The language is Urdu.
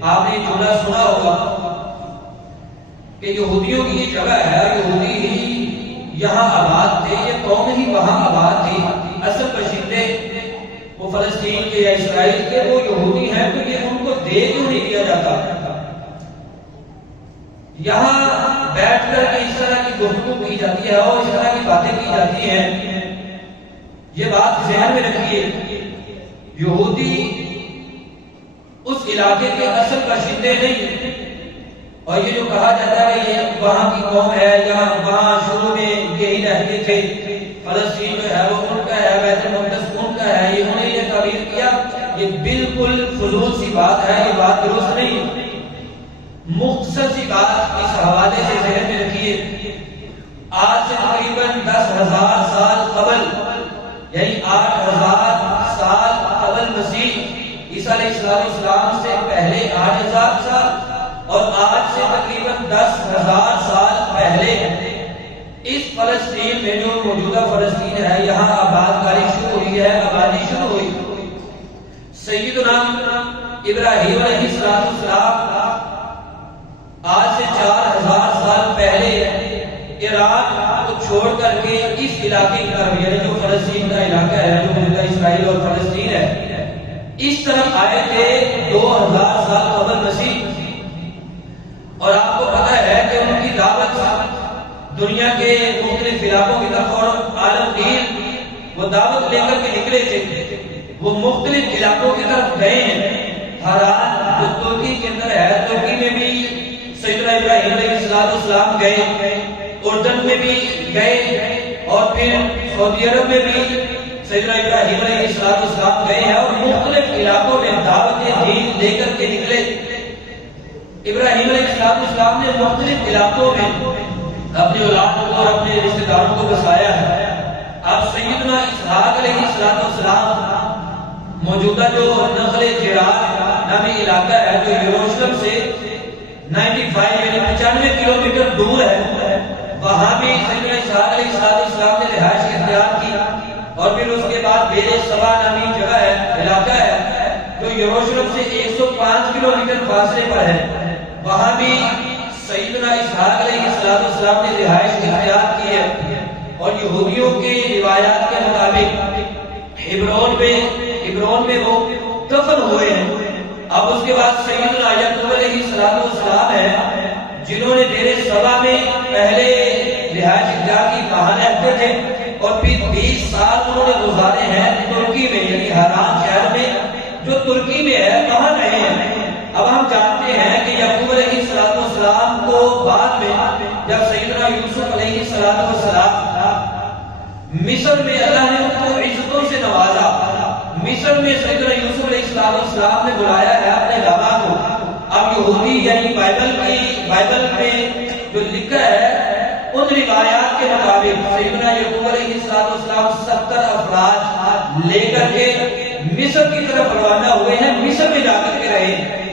آپ نے جملہ سنا ہوگا کہ یہودیوں کی یہ جگہ ہے، یہودی ہی یہاں آباد تھے، یہ قوم ہی وہاں آباد تھی، اصل باشندے وہ فلسطین کے یا اسرائیل کے وہ یہودی ہیں، تو یہ ان کو دے کیوں نہیں دیا جاتا؟ یہاں بیٹھ کر کے اس طرح کی گفتگو کی جاتی ہے اور اس طرح کی باتیں کی جاتی ہیں، یہ بات ذہن میں رکھیے۔ یہودی اس علاقے کے اصل باشندے نہیں، اور یہ جو کہا جاتا ہے کہ یہ وہاں کی قوم ہے، یہاں وہاں شروع میں یہی رہتے تھے، فلسطین جو ہے وہ ان کا ہے، بیت المقدس ان کا ہے، یہ انہوں نے یہ تعبیر کیا، یہ بالکل فضول سی بات ہے، یہ بات درست نہیں۔ مختصر سی بات اس حوالے سے ذہن میں رکھیے، آج سے تقریباً 10,000 سال قبل، یعنی 8,000 سال قبل مسیح، عیسیٰ علیہ السلام سے پہلے 8,000 سال، اور آج سے تقریباً 10,000 سال پہلے اس فلسطین میں جو موجودہ فلسطین ہے، یہاں آباد کاری شروع ہوئی ہے، آبادی شروع ہوئی۔ سیدنا ابراہیم علیہ السلام آج سے 4,000 سال پہلے عراق کو چھوڑ کر کے اس علاقے کی طرف، یعنی جو فلسطین کا علاقہ ہے، جو موجودہ اسرائیل اور فلسطین ہے، اس طرف آئے تھے 2,000 سال قبل مسیح۔ اور آپ کو پتہ ہے کہ ان کی دعوت دنیا کے مختلف علاقوں کی طرف، اور عالمگیر وہ دعوت لے کر کے نکلے تھے، وہ مختلف علاقوں کی طرف گئے ہیں۔ حران جو ترکی کے اندر ہے، ترکی میں بھی سیدنا ابراہیم علیہ السلام گئے، اردن میں بھی گئے، اور پھر سعودی عرب میں بھی سیدنا ابراہیم علیہ السلام گئے ہیں، اور مختلف علاقوں میں دعوت دین لے کر کے نکلے۔ ابراہیم علیہ السلام نے مختلف علاقوں میں اپنی اولاد کو اور اپنے رشتہ داروں کو بسایا ہے۔ اب سیدنا اسحاق علیہ السلام موجودہ جو نخل جرار نامی علاقہ ہے، جو یروشلم سے 95 یعنی 95 کلومیٹر دور ہے، وہاں بھی سیدنا اسحاق علیہ السلام نے رہائش اختیار کی، اور پھر اس کے بعد بیر سبا نامی جگہ ہے، علاقہ ہے، جو یروشلم سے 105 کلومیٹر فاصلے پر ہے، وہاں بھی سیدنا اسحاق علیہ السلام نے رہائش اختیار کی ہے۔ اور یہودیوں کے روایات کے مطابق ہبرون میں وہ دفن ہوئے ہیں۔ اب اس کے بعد سیدنا یعقوب علیہ السلام ہے، جنہوں نے دیر سبا میں پہلے رہائش اختیار کی، وہاں رہتے تھے، اور پھر 20 سال انہوں نے گزارے ہیں ترکی میں، یعنی حران شہر میں جو ترکی میں ہے، وہاں رہے ہیں۔ اب ہم جانتے ہیں کہ یعقوب علیہ السلام کو بعد میں جب سیدنا یوسف علیہ السلام مصر میں اللہ نے ان کو عزتوں سے نوازا، مصر میں سیدنا یوسف علیہ السلام نے بلایا ہے اپنے بابا کو۔ اب یہودی یعنی بائبل میں جو لکھا ہے ان روایات کے مطابق سیدنا یعقوب علیہ السلام 70 افراد لے کر کے مصر کی طرف روانہ ہوئے ہیں، مصر میں جا کر کے رہے۔